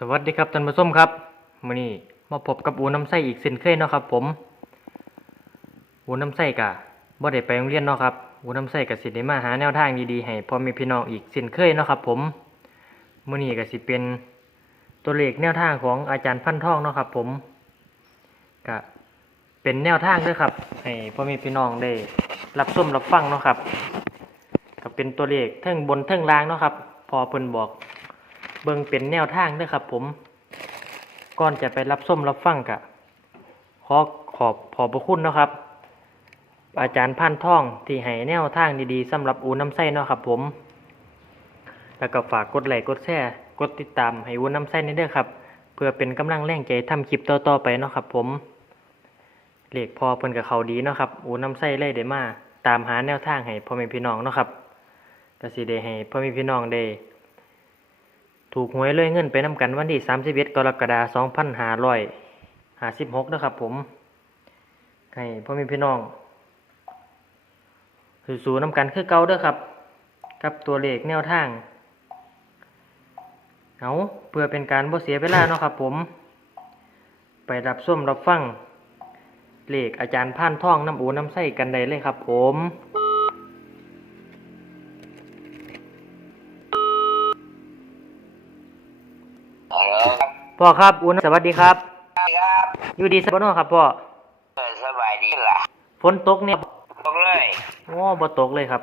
สวัสดีครับท่านผู้ชมครับมื้อนี้มาพบกับอูน้ำไส้อีกเช่นเคยเนาะครับ ผมอูน้ำไส้กะบ่ได้ไปโรงเรียนเนาะครับอูน้ำไส้กะสิได้มาหาแนวทางดีๆให้พ่อแม่พี่น้องอีกเช่นเคยเนาะครับ ผมมื้อนี้ก็สิเป็นตัวเลขแนวทางของอาจารย์พันท่องเนาะครับ ผมก็เป็นแนวทางด้วยครับให้พ่อแม่พี่น้องได้รับชมรับฟังเนาะครับก็เป็นตัวเลขเทิงบนเทิงล่างเนาะครับ พอเพิ่นบอก เบิ่งเป็นแนวทางเด้อครับผม ก่อนจะไปรับส้มรับฟังกะขอขอบขอบพระคุณนะครับ อาจารย์พันท่องที่ให้แนวทางดีๆสำหรับอูน้ำไส้เนาะครับผม แล้วก็ฝากกดไลค์กดแชร์กดติดตามให้อูน้ำไส้นี่เด้อครับ เพื่อเป็นกำลังแรงใจทำคลิปต่อๆไปเนาะครับผมเหลขพอเพิ่นกับเขาดีเนาะครับอูน้ำไส้เลยได้มาตามหาแนวทางให้พ่อแม่พี่น้องเนาะครับก็สิได้ให้พ่อแม่พี่น้องได้ ถูกหวยเลยเงินไปนำกันวันที่31กรกฎาคม2556นะครับผมให้พ่อแม่พี่น้องสู้ๆนำกันคือเก่าเด้อครับ กับตัวเลขแนวทางเอาเพื่อเป็นการบ่เสียเวลาเนาะครับผม ไปรับส้มรับฟังเลขอาจารย์พานท่องน้ำอูน้ำไส้กันได้เลยครับผม พ่อครับอูนสวัสดีครับ ครับอยู่ดีสบายดีครับพ่อเออสบายดีล่ะฝนตกเนี่ยบอกเลยโอ้บ่ตกเลยครับ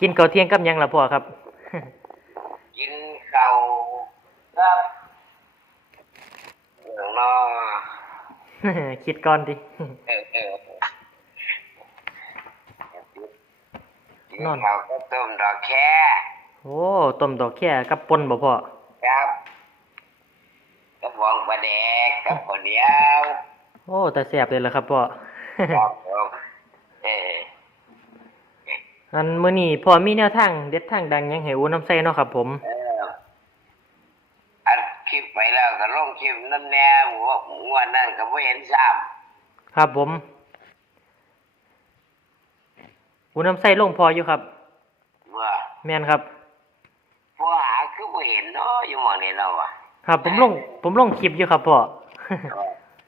กินข้าวเที่ยงกับหยังล่ะพ่อครับ กินข้าวครับเรื่องนอคิดก่อนดิเออเออกินนอนข้าวก็ต้มดอกแค่โอ้ต้มดอกแค่กับปนบ่พ่อครับก ระบองปลาแดกกับข้าวเหนียวโอ้แต่แซ่บเลยล่ะครับพ่อครับผมเอออันมื้อนี้พ่อมีแนวทางเด็ดทางดังหยังให้อูน้ำใส่เนาะครับ ผมเอออัดคลิปไปแล้วก็ลงคลิปนั่นแน่หัวหัวนั่นก็ไม่เห็นซ้ครับผมอูน้ำใส่ลงพออยู่ครับำว่าแม่นครับ พอหาคือไม่เห็นเนาะอยู่หมองนี้เนาะวะ ครับผมลงผมลงคลิปอยู่ครับพ่อ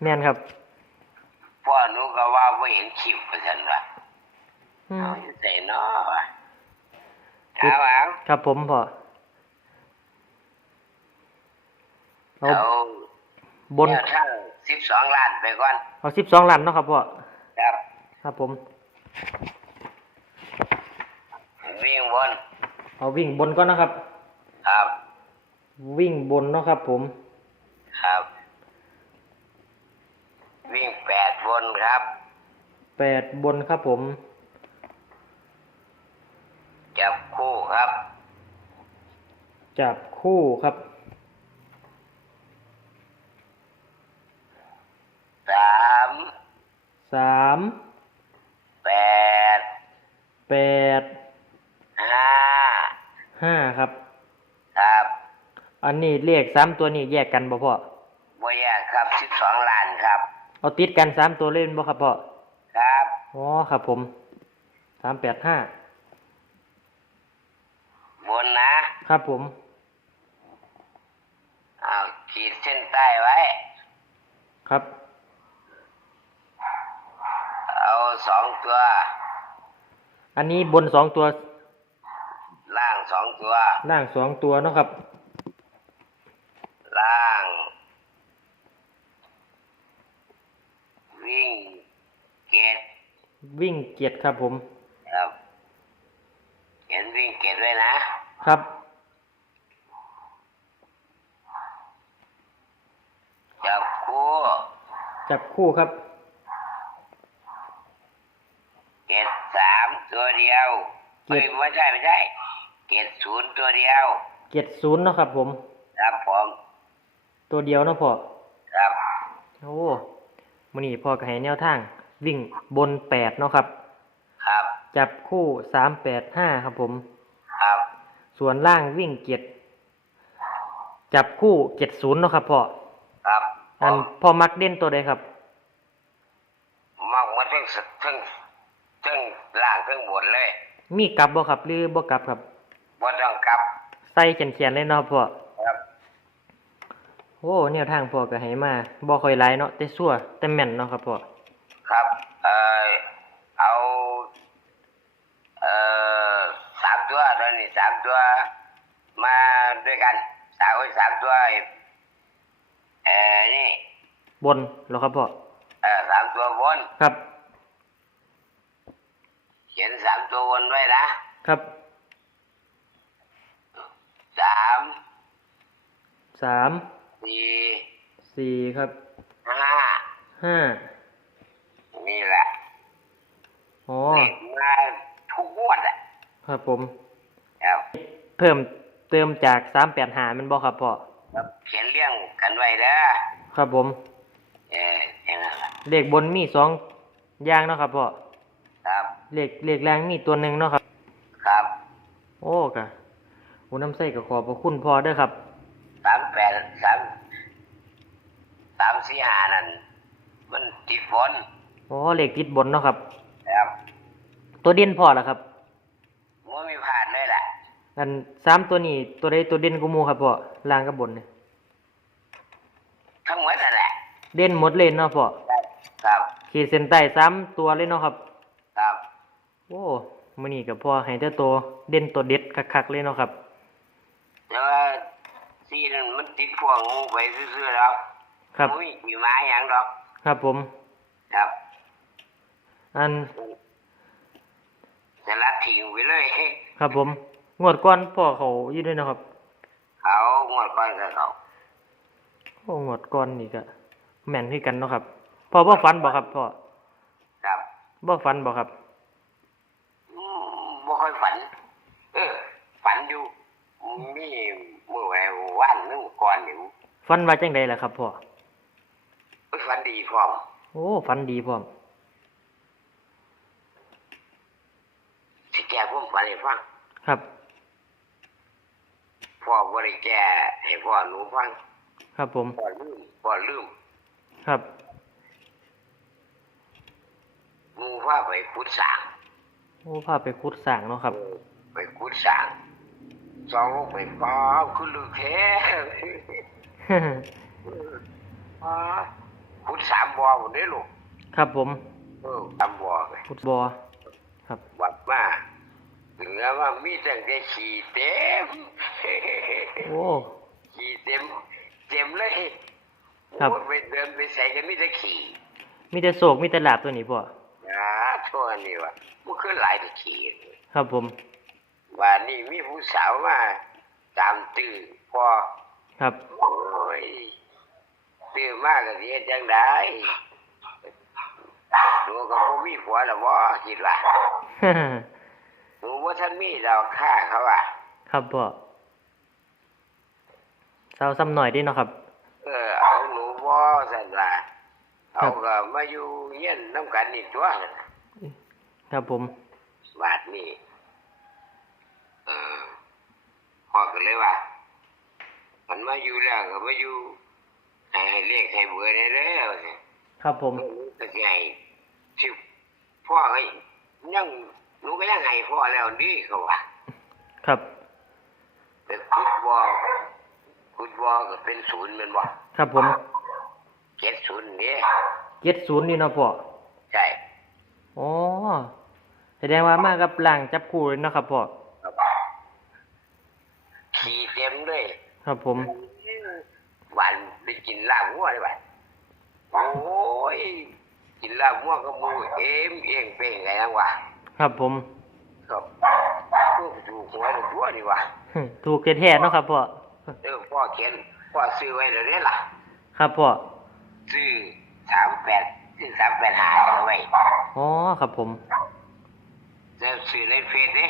แม่นครับพ่อหนูก็ว่าไม่เห็นคลิปเหมือนกันว่ะอืมเอาอยู่ใส่เนาะว่ะถามว่าครับผมพ่อเอาเอาบนแนวทางสิบสองล้านไปก่อนเอาสิบสองล้านเนาะครับพ่อครับ ครับผม วิ่งบน เอาวิ่งบนก่อนนะครับ ครับ วิ่งบนเนาะครับผม ครับ วิ่งแปดบนครับแปดบนครับผม จับคู่ครับ จับคู่ครับสามสามแปดแปดห้าห้าครับครับ อันนี้เลขสามตัวนี้แยกกันบ่พ่อบ่ยากครับสิบสองล้านครับ เอาติดกันสามตัวเล่นบ่ครับพ่อครับอ๋อครับผมสามแปดห้าบนนะครับผมเอาขีดเส้นใต้ไว้ ครับ เอาสองตัว อันนี้บนสองตัว ล่างสองตัวล่างสองตัวเนาะครับ ล่าง วิ่งเกตวิ่งเกียรติครับผม ครับเห็นวิ่งเกตไว้นะครับ จับคู่จับคู่ครับเกตสามตัวเดียวเจ็ดไม่ไม่ใช่ไม่ใช่เกตศูนย์ตัวเดียวเกียรติศูนย์เนาะครับผม ครับผม ตัวเดียวเนาะพ่อครับ โอ้ มื้อนี้พ่อก็ให้แนวทาง วิ่งบนแปดเนาะครับ ครับ จับคู่สามแปดห้าครับผม ครับ ส่วนล่างวิ่งเกียรติจับคู่เกียรติศูนย์เนาะครับพ่อครับอันพ่อมักเด่นตัวใดครับมากมาทั้งสทั้งทั้งล่างทั้งบนเลย มีกลับบ่ครับหรือบ่กลับครับบ่ต้องกลับ ใส่เขียนๆเลยเนาะพ่อ โอ้แนวทางพ่อก็ให้มาบ่ค่อยหลายเนาะแต่ซั่วแต่แม่นเนาะครับพ่อครับ เอ่อเอา เอ่อสามตัวตอนนี้สามตัว มาด้วยกันสามสามตัวเอ่อนี่บนเหรอครับพ่อเอ่อสามตัวบนครับ เขียนสามตัวบนไว้นะครับสามสาม สี่สี่ครับห้าห้านี่แหละอ๋อเด็กมาทุกงวดอะครับผมครับเพิ่มเติมจากสามแปดหามันบ่ครับพ่อครับเขียนเรื่องกันไว้เด้อครับผมเอออย่างนั้นล่ะเลขบนมีสองอย่างเนาะครับพ่อครับเลขเลขล่างมีตัวหนึ่งเนาะครับ ครับ โอ้กะโอ้น้ำใส่ก็ขอบพระคุณพ่อเด้อครับ สามแปดสามสามสี่ห้านั่น มันโอ้เหลขติดบนเนาะครับ ครับตัวเด่นพอละครับมันมีผ่านเลยแหละอันสามตัวนี้ตัวใดตัวเด่นกูมูครับพ่อล่างกับบนเนี่ยทั้งหมดนั่นแหละเด่นหมดเลยเนาะพ่อครับขีดเส้นใต้สามตัวเลยเนาะครับ ครับโอ้มื้อนี้กับพ่อให้แต่ตัวเด่นตัวเด็ดคักๆเลยเนาะครับแต่ว่าซีนั่นมันติดพวงงูไปซื่อๆแล้วครับมุ้ยขี่ม้าอย่างดอก ครับผม อันจะลัดทิ้งไปเลยครับผมงวดก่อนพ่อเขาอยู่ด้วยเนาะครับ เขางวดก่อนกับเขาโอ้งวดก่อนนี่ก็แม่นคือกันเนาะครับพ่อบ่ฝันบ่ครับพ่อครับบ่ฝันบ่ครับอืมบ่ค่อยฝัน เออฝันอยู่มีเมื่อไหร่ว่านนึงก่อนอยู่ฝันว่าจังไดล่ะครับพ่อเอ้ยฝันดีพร้อมโอ้ฝันดีพร้อม สิแก้ผม ฝันให้ฟังครับพ่อบ่ได้แก้ให้พ่อหนูฟังครับผมพ่อลืมพ่อลืมครับหนูว่าไปขุดสร้างโอ้พาไปขุดสร้างเนาะครับเออไปขุดสร้างสองลงไปป้าบคือลึกแท้ป้าบขุดสามบ่อหมดได้ลูกครับผมเออสามบ่อเลยขุดบ่อครับวัดมา เหลือว่ามีตั้งแต่ขี่เต็มโอ้ ขี่เต็มเต็มเลยครับ โอ้ยไปเดินไปใส่กันมีแต่ขี่มีแต่โศกมีแต่ลาบตัวนี้พ่ออ่าทั่วนี่วะมันคือหลายแต่ขี่เลยครับผมว่านี่มีผู้สาวมาตามตื้อพอครับ โอ้ยตื้อมากก็สิเฮ็ดจังไดหนูก็บ่มีผัวแล้วบ่คิดว่า หนูบ่ทันมีดอกค่าเขาว่าครับพ่อสาวซ้ำหน่อยเดิเนาะครับ เออเอาหนูบ่ซั่นว่าครัเอาบก็มาอยู่เฮียนนํกันอีกตัวนั่นน่ะครับผม บาดนี้เออพ่อก็เลยว่า มันมาอยู่แล้วก็มาอยู่ให้ให้เรียกให้เบื่อได้เด้อว่าซั่นครับผมหนูก็สิให้สิพ่อก็ยัง หนูก็ยังให้พ่อแล้วนี่เขาว่าครับแต่คุดบ่คุดบ่ก็เป็นศูนย์แม่นบ่ครับผมเจ็ดศูนย์นี่เจ็ดศูนย์นี่เนาะพ่อใช่อ๋อแสดงว่ามากับล่างจับคู่เลยเนาะครับพ่อครับขี่เต็มเลยครับผมหวานไปกินลาบงัวเลยบ่โอ้ยกินลาบงัวก็มูเอ็มเอียงเป่งไงยังวะ ครับผม ครับลูกถูกหวยทั่วนี่วะถูกแท้ๆเนาะครับพ่อเออพ่อเขียนพ่อซื้อไว้เดี๋ยวนี้ล่ะ ครับพ่อซื้อสามแปดซื้อสามแปดหาเอาไว้อ๋อครับผมแล้วซื้อในเฟซนี่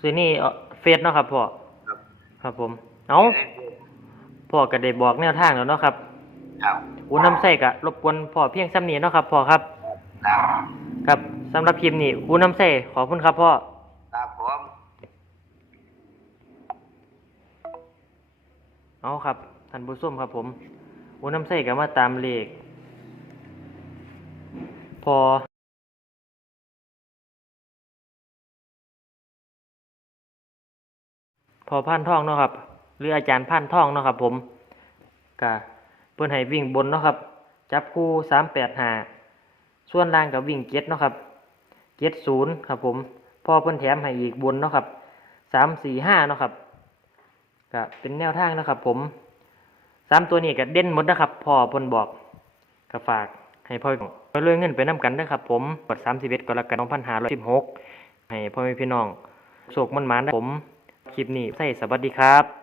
ซื้อนี่เอ่อเฟซเนาะครับพ่อครับผม เอาซื้ในเฟซพ่อก็ได้บอกแนวทางแล้วเนาะครับ ครับอูน้ำใส่กะรบกวนพ่อเพียงซ้ำนี้เนาะครับพ่อครับ ครับครับ สำหรับคลิปนี้อูน้ำใส่ขอบคุณครับพ่อ ครับผมเอาครับท่านผู้ชมครับผมอูน้ำใส่ก็มาตามเลข พอพอพันท่องเนาะครับหรืออาจารย์พันท่องเนาะครับ ผมกะพิ่นให้วิ่งบนเนาะครับ จับคู่สามแปดหาส่วนล่างกับวิ่งเจ็ดเนาะครับ เจ็ดศูนย์ครับผมพอเพิ่นแถมให้อีกบนเนาะครับสามสี่ห้าเนาะครับก็เป็นแนวทางนะครับ ผมสามตัวนี้ก็เด่นหมดนะครับพอเพิ่นบอกก็ฝากให้พ่อไปเรื่องเงินไปนํกันนะครับ ผมกดสามสิบเอ็ดกรกฎาคมพันห้าร้อยสิบหกให้พ่อแม่พี่น้องโศกมันหมานๆนะผมคลิปนี้ใส่สวัสดีครับ